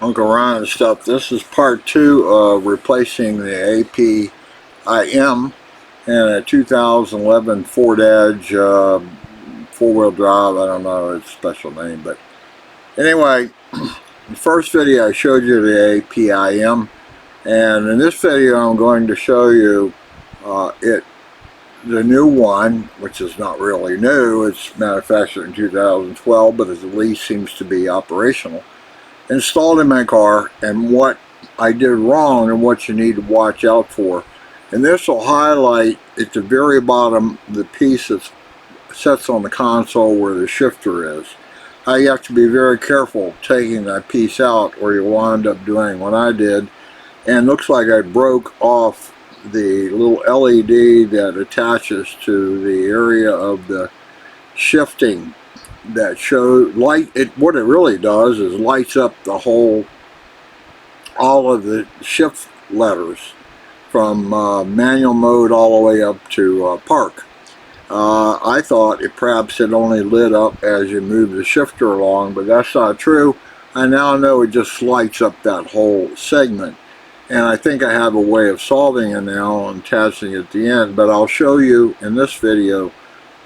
Uncle Ron and stuff. This is part 2 of replacing the APIM in a 2011 Ford Edge four-wheel drive. I don't know its special name, but anyway, the first video I showed you the APIM, and in this video I'm going to show you the new one, which is not really new. It's manufactured in 2012, but at least seems to be operational. Installed in my car, and what I did wrong and what you need to watch out for. And this will highlight at the very bottom the piece that sits on the console where the shifter is. How you have to be very careful taking that piece out, or you'll wind up doing what I did. And looks like I broke off the little LED that attaches to the area of the shifting that shows light. What it really does is lights up the whole, all of the shift letters from manual mode all the way up to park. I thought it perhaps it only lit up as you move the shifter along, but that's not true. I now know it just lights up that whole segment, and I think I have a way of solving it now and attaching it at the end, but I'll show you in this video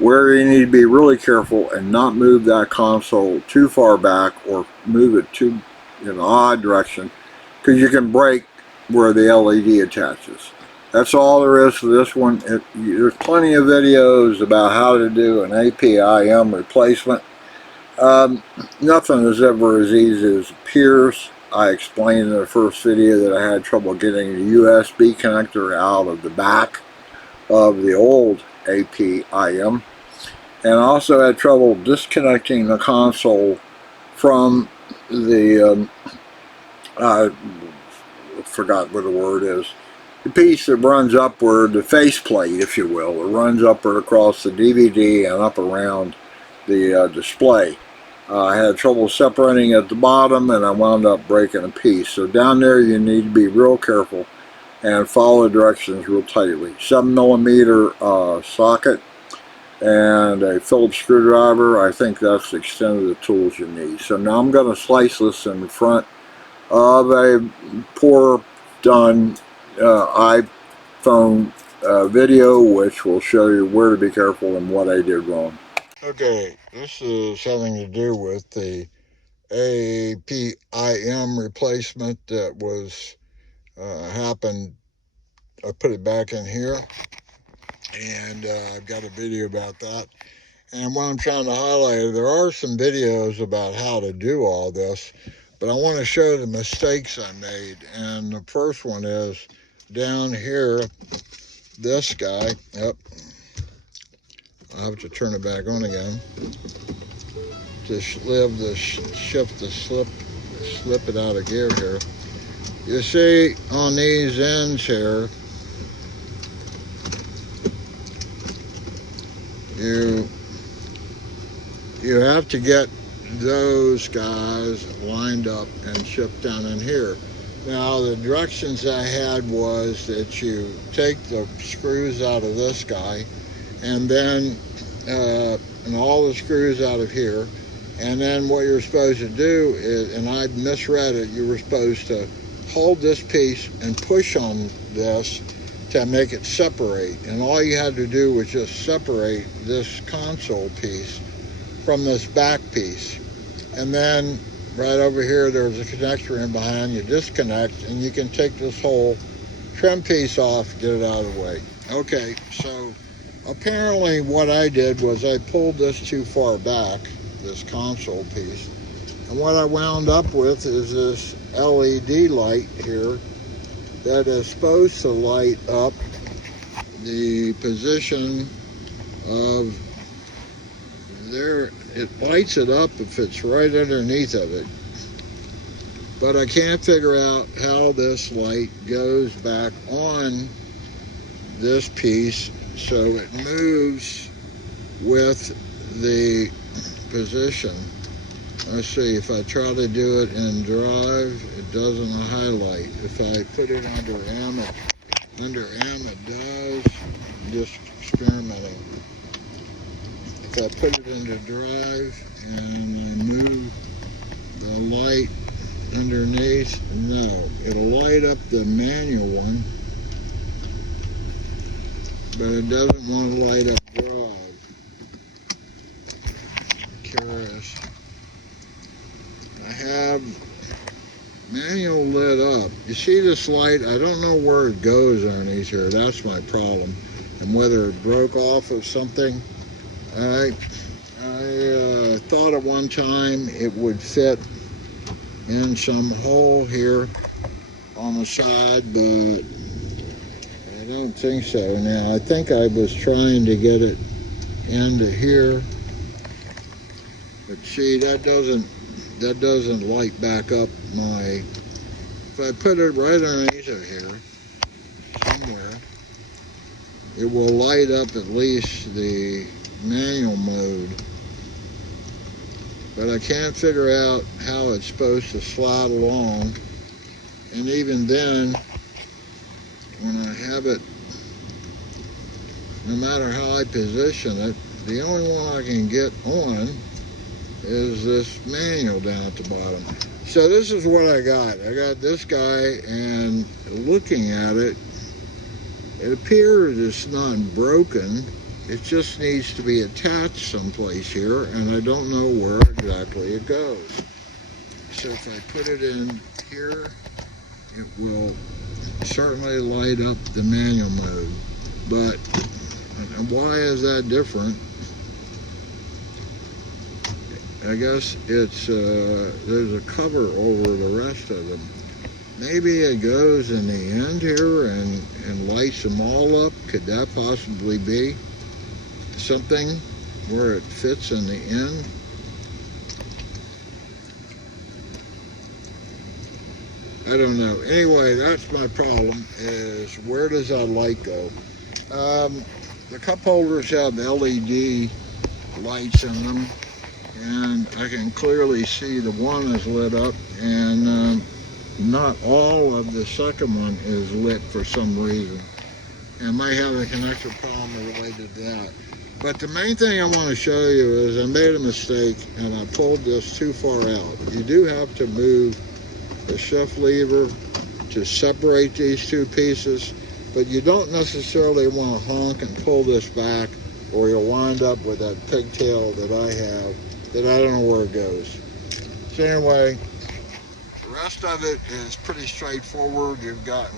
where you need to be really careful and not move that console too far back or move it too in an odd direction, because you can break where the LED attaches. That's all there is to this one. There's plenty of videos about how to do an APIM replacement. Nothing is ever as easy as it appears. I explained in the first video that I had trouble getting the USB connector out of the back of the old APIM, and I also had trouble disconnecting the console from the I forgot what the word is, the piece that runs upward, the faceplate, if you will. It runs upward across the DVD and up around the display. I had trouble separating at the bottom, and I wound up breaking a piece. So down there you need to be real careful and follow the directions real tightly. 7mm socket and a Phillips screwdriver. I think that's the extent of the tools you need. So now I'm going to slice this in front of a poor done iPhone video, which will show you where to be careful and what I did wrong. Okay, this is having to do with the APIM replacement that was happened. I put it back in here, and I've got a video about that. And what I'm trying to highlight, there are some videos about how to do all this, but I want to show the mistakes I made. And the first one is down here, this guy. Yep, I'll have to turn it back on again to shift the slip it out of gear here. You see on these ends here, you have to get those guys lined up and shipped down in here. Now the directions I had was that you take the screws out of this guy, and then and all the screws out of here, and then what you're supposed to do is, and I misread it, you were supposed to hold this piece and push on this to make it separate, and all you had to do was just separate this console piece from this back piece. And then right over here there's a connector in behind. You disconnect and you can take this whole trim piece off, get it out of the way. Okay, so apparently what I did was I pulled this too far back, this console piece, and what I wound up with is this LED light here that is supposed to light up the position of there. It lights it up if it's right underneath of it, but I can't figure out how this light goes back on this piece so it moves with the position. Let's see, if I try to do it in drive, it doesn't highlight. If I put it under M, it does. I'm just experimenting. If I put it into drive and I move the light underneath. No, it'll light up the manual one, but it doesn't want to light up broad. Curious. I have manual lit up. You see this light? I don't know where it goes underneath here. That's my problem. And whether it broke off of something. I thought at one time it would fit in some hole here on the side, but I don't think so. Now I think I was trying to get it into here, but see, that doesn't light back up my. If I put it right underneath it here somewhere, it will light up at least the manual mode. But I can't figure out how it's supposed to slide along. And even then, when I have it, no matter how I position it, the only one I can get on is this manual down at the bottom. So this is what I got. I got this guy, and looking at it, it appears it's not broken. It just needs to be attached someplace here, and I don't know where exactly it goes. So if I put it in here, it will certainly light up the manual mode. But why is that different? I guess it's there's a cover over the rest of them. Maybe it goes in the end here and lights them all up. Could that possibly be something where it fits in the end? I don't know. Anyway, that's my problem, is where does that light go? The cup holders have LED lights in them, and I can clearly see the one is lit up, and not all of the second one is lit for some reason. And I might have a connector problem related to that. But the main thing I want to show you is I made a mistake and I pulled this too far out. You do have to move the shift lever to separate these two pieces, but you don't necessarily want to honk and pull this back, or you'll wind up with that pigtail that I have that I don't know where it goes. So anyway, the rest of it is pretty straightforward. You've got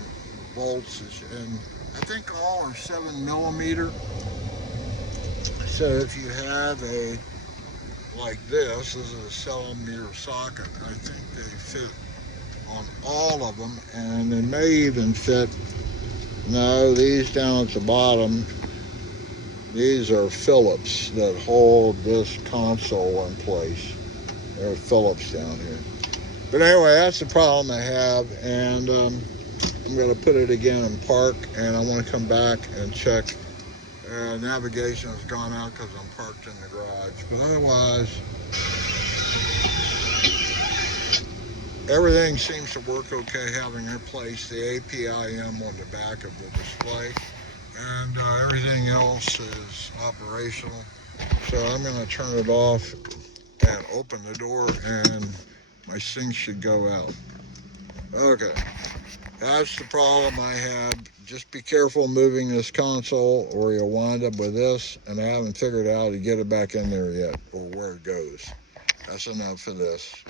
bolts, and I think all are 7mm. So if you have a, like this is a 7mm socket, I think they fit on all of them, and they may even fit, no, these down at the bottom, these are Phillips that hold this console in place. They're Phillips down here. But anyway, that's the problem I have, and I'm going to put it again in park, and I want to come back and check. Navigation has gone out because I'm parked in the garage, but otherwise, everything seems to work okay, having replaced the APIM on the back of the display, and everything else is operational. So I'm going to turn it off and open the door, and my sink should go out. Okay, that's the problem I had. Just be careful moving this console or you'll wind up with this, and I haven't figured out how to get it back in there yet or where it goes. That's enough for this.